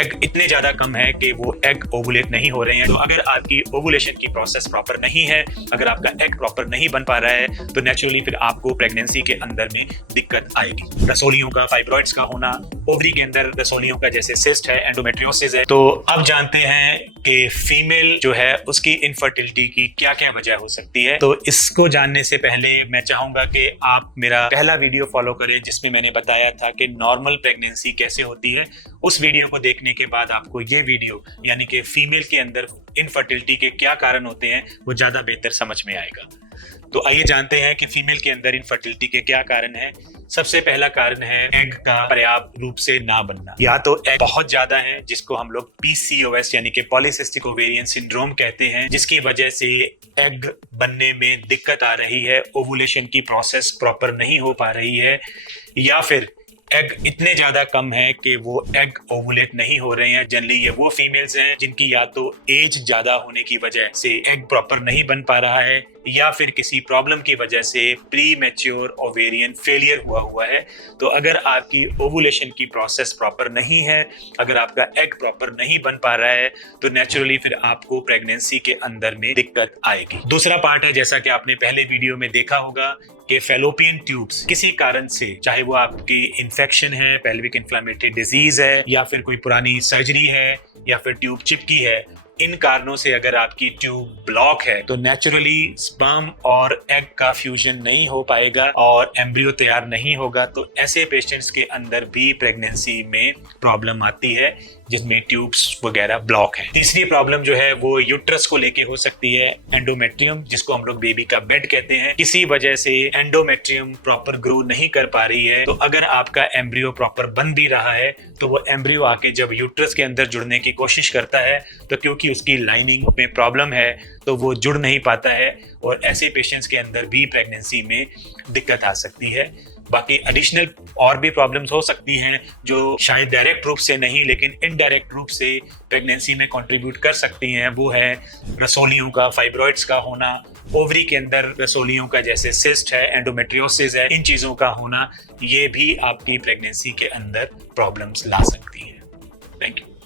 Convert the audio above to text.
Egg इतने ज्यादा कम है कि वो एग ओवुलेट नहीं हो रहे हैं। तो अगर आपकी ओवुलेशन की प्रोसेस प्रॉपर नहीं है, अगर आपका एग प्रॉपर नहीं बन पा रहा है, तो नेचुरली फिर आपको प्रेगनेंसी के अंदर में दिक्कत आएगी। रसोलियों का, फाइब्रॉइड्स का होना, ओवरी के अंदर रसोलियों का जैसे सिस्ट है, एंडोमेट्रियोसिस है। तो अब जानते हैं कि फीमेल जो है उसकी इनफर्टिलिटी की क्या क्या वजह हो सकती है। तो इसको जानने से पहले मैं चाहूंगा कि आप मेरा पहला वीडियो फॉलो करें जिसमें मैंने बताया था कि नॉर्मल प्रेगनेंसी कैसे होती है। उस वीडियो को देखने के बाद आपको ये वीडियो यानी कि फीमेल के अंदर इनफर्टिलिटी के क्या कारण होते हैं वो ज्यादा बेहतर समझ में आएगा। तो आइए जानते हैं कि फीमेल के अंदर इनफर्टिलिटी के क्या कारण है। सबसे पहला कारण है एग का पर्याप्त रूप से ना बनना। या तो एग बहुत ज्यादा है जिसको हम लोग PCOS यानी कि पॉलीसिस्टिक ओवेरियन सिंड्रोम कहते हैं, जिसकी वजह से एग बनने में दिक्कत आ रही है, ओवुलेशन की प्रोसेस प्रॉपर नहीं हो पा रही है, या फिर एग इतने ज्यादा कम है कि वो एग ओवुलेट नहीं हो रहे हैं। जनरली ये वो फीमेल्स हैं जिनकी या तो एज ज्यादा होने की वजह से एग प्रॉपर नहीं बन पा रहा है, या फिर किसी प्रॉब्लम की वजह से प्री मैच्योर ओवेरियन फेलियर हुआ है। तो अगर आपकी ओवुलेशन की प्रोसेस प्रॉपर नहीं है, अगर आपका एग प्रॉपर नहीं बन पा रहा है, तो नेचुरली फिर आपको प्रेगनेंसी के अंदर में दिक्कत आएगी। दूसरा पार्ट है, जैसा कि आपने पहले वीडियो में देखा होगा, कि फैलोपियन ट्यूब्स किसी कारण से, चाहे वो आपकी इन्फेक्शन है, पेल्विक इन्फ्लेमेटरी डिजीज है, या फिर कोई पुरानी सर्जरी है, या फिर ट्यूब चिपकी है, इन कारणों से अगर आपकी ट्यूब ब्लॉक है तो नेचुरली स्पर्म और एग का फ्यूजन नहीं हो पाएगा और एम्ब्रियो तैयार नहीं होगा। तो ऐसे पेशेंट्स के अंदर भी प्रेगनेंसी में प्रॉब्लम आती है जिसमें ट्यूब्स वगैरह ब्लॉक है। तीसरी प्रॉब्लम जो है वो यूट्रस को लेके हो सकती है, एंडोमेट्रियम, जिसको हम लोग बेबी का बेड कहते हैं। किसी वजह से एंडोमेट्रियम प्रॉपर ग्रो नहीं कर पा रही है, तो अगर आपका एम्ब्रियो प्रॉपर बन भी रहा है तो वो एम्ब्रियो आके जब यूट्रस के अंदर जुड़ने की कोशिश करता है तो क्योंकि उसकी लाइनिंग में प्रॉब्लम है तो वो जुड़ नहीं पाता है, और ऐसे पेशेंट्स के अंदर भी प्रेगनेंसी में दिक्कत आ सकती है। बाकी एडिशनल और भी प्रॉब्लम्स हो सकती हैं जो शायद डायरेक्ट रूप से नहीं लेकिन इनडायरेक्ट रूप से प्रेगनेंसी में कंट्रीब्यूट कर सकती हैं। वो है रसोलियों का, फाइब्रॉइड्स का होना, ओवरी के अंदर रसोलियों का जैसे सिस्ट है, एंडोमेट्रियोसिस है, इन चीज़ों का होना, ये भी आपकी प्रेगनेंसी के अंदर प्रॉब्लम्स ला सकती हैं। Thank you.